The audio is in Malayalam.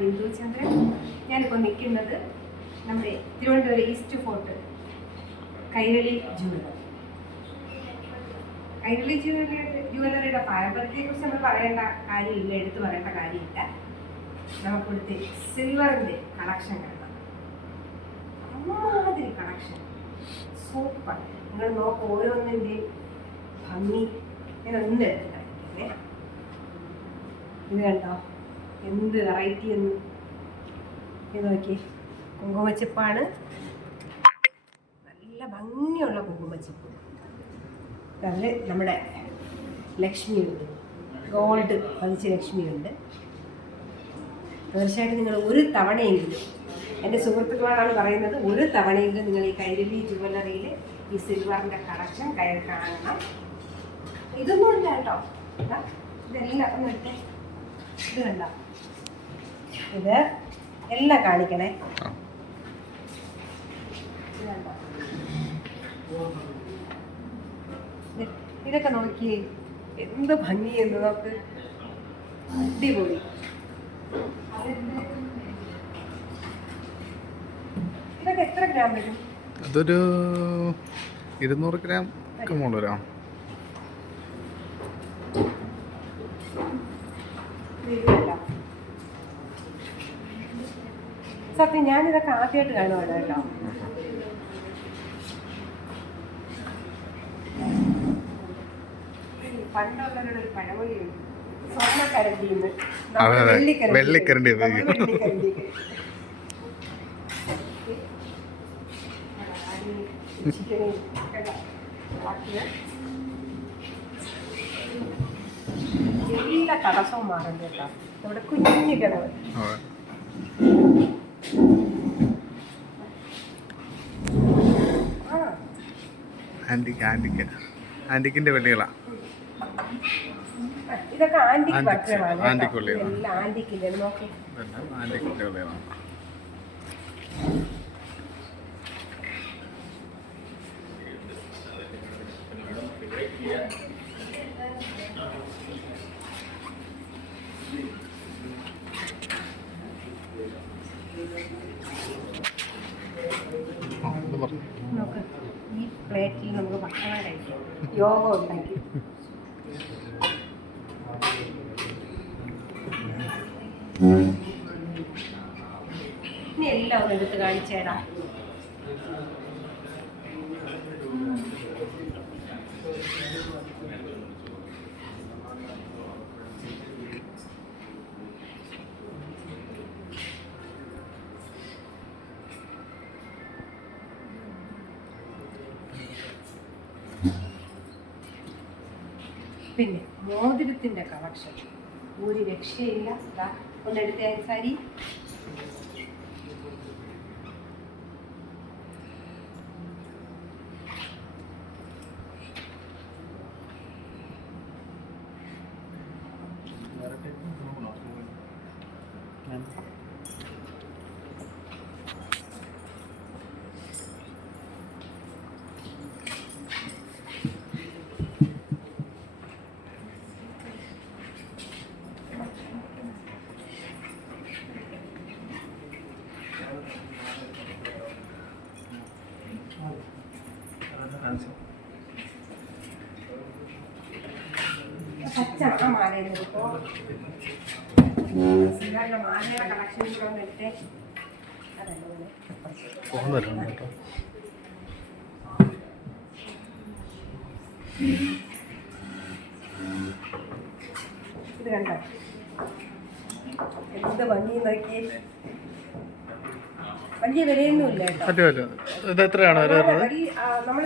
ബിന്ദു ചന്ദ്രൻ ഞാനിപ്പോൾ നിൽക്കുന്നത് നമ്മുടെ Thiruvananthapuram East Fort Kairali jewellery Kairali jewellery ജുവലറിയുടെ പാരമ്പര്യത്തെക്കുറിച്ച് നമ്മൾ പറയേണ്ട കാര്യമില്ല എടുത്തു പറയേണ്ട കാര്യമില്ല. നമുക്കിവിടുത്തെ സിൽവറിന്റെ കളക്ഷൻ കാണാം അമ്മാതിരി കളക്ഷൻ സൂപ്പർ നിങ്ങൾ നോക്ക് ഓരോന്നിന്റെയും ഭംഗി. ഒന്നും എടുത്തിട്ടില്ലേ ഇത് കണ്ടോ? എന്ത് വെറൈറ്റി എന്ന്? നോക്കി കുങ്കുമച്ചിപ്പാണ്. നല്ല ഭംഗിയുള്ള കുങ്കുമച്ചിപ്പ്. അതിൽ നമ്മുടെ ലക്ഷ്മിയുണ്ട്. ഗോൾഡ് പതിച്ച ലക്ഷ്മിയുണ്ട്. തീർച്ചയായിട്ടും നിങ്ങൾ ഒരു തവണയെങ്കിലും എന്റെ സുഹൃത്തുക്കളാണ് പറയുന്നത് ഒരു തവണയെങ്കിലും നിങ്ങൾ ഈ കൈരളി ജുവലറിയിൽ ഈ സിൽവറിന്റെ കളക്ഷൻ കയറി കാണണം. ഇതൊന്നും ഇല്ല കേട്ടോ ഇതാ, ഇതെല്ലാം ഒന്ന് ഇത് എല്ലാം കാണിക്കണേ. ഇതൊക്കെ നോക്കിയേ എന്ത് ഭംഗിയെന്ന് നോക്ക്. അടിപൊളി. ഇതൊക്കെ എത്ര ഗ്രാം വരും? അതൊരു ഇരുന്നൂറ് ഗ്രാം ഒക്കെ മുകളിൽ വരാം ഇതില്ല. സത്യം ഞാനിതൊക്കെ ആദ്യമായിട്ട് കാണുവാണ് കേട്ടോ. പണ്ടുള്ളവരുടെ ഒരു പഴമൊഴിയുണ്ട്. വെള്ളിക്കരണ്ടി ഉപയോഗിക്കും. വെള്ളിക്കരണ്ടി ചിക്കനും കേട്ടോ ബാക്കിയ എല്ലാ തടസ്സവും മാറും കേട്ടോ. ഇവിടെ കുഞ്ഞു കിണവ് അതെ. ആ. ആന്റിക്ക് ആന്റിക്ക്. ആന്റിക്കിന്റെ വെള്ളികളാ. ഇതൊക്കെ ആന്റിക് ഉള്ളിലാണ്. എല്ലാം ആന്റിക്കിന്റെ വെള്ളികളാണ് ആ ഇത് നോക്ക് ഈ പ്ലേറ്റിൽ നമുക്ക് ഭക്ഷണം കഴിക്കാം യോഗ ഉണ്ടാക്കി. ഇനി എല്ലാം ഒന്ന് എടുത്ത് കാണിച്ചേടാ പിന്നെ മോതിരത്തിന്റെ കളക്ഷൻ ഒരു രക്ഷയില്ല. ഒന്നെടുത്ത ഒന്ന് Thank സാരി. പച്ച ആ മാലയിൽ സിൽവറിന്റെ മാലയുടെ കളക്ഷൻ കൂടെ ഒന്ന് എടുത്തേ പോലെ കേട്ടോ ഇത് കണ്ടോ? എന്ത് ഭംഗി നോക്കി. വലിയ വിലയൊന്നുമില്ല കേട്ടോ. പറ്റുമല്ലോ. ഇത് എത്രയാണ് വില വരുന്നത്? നമ്മൾ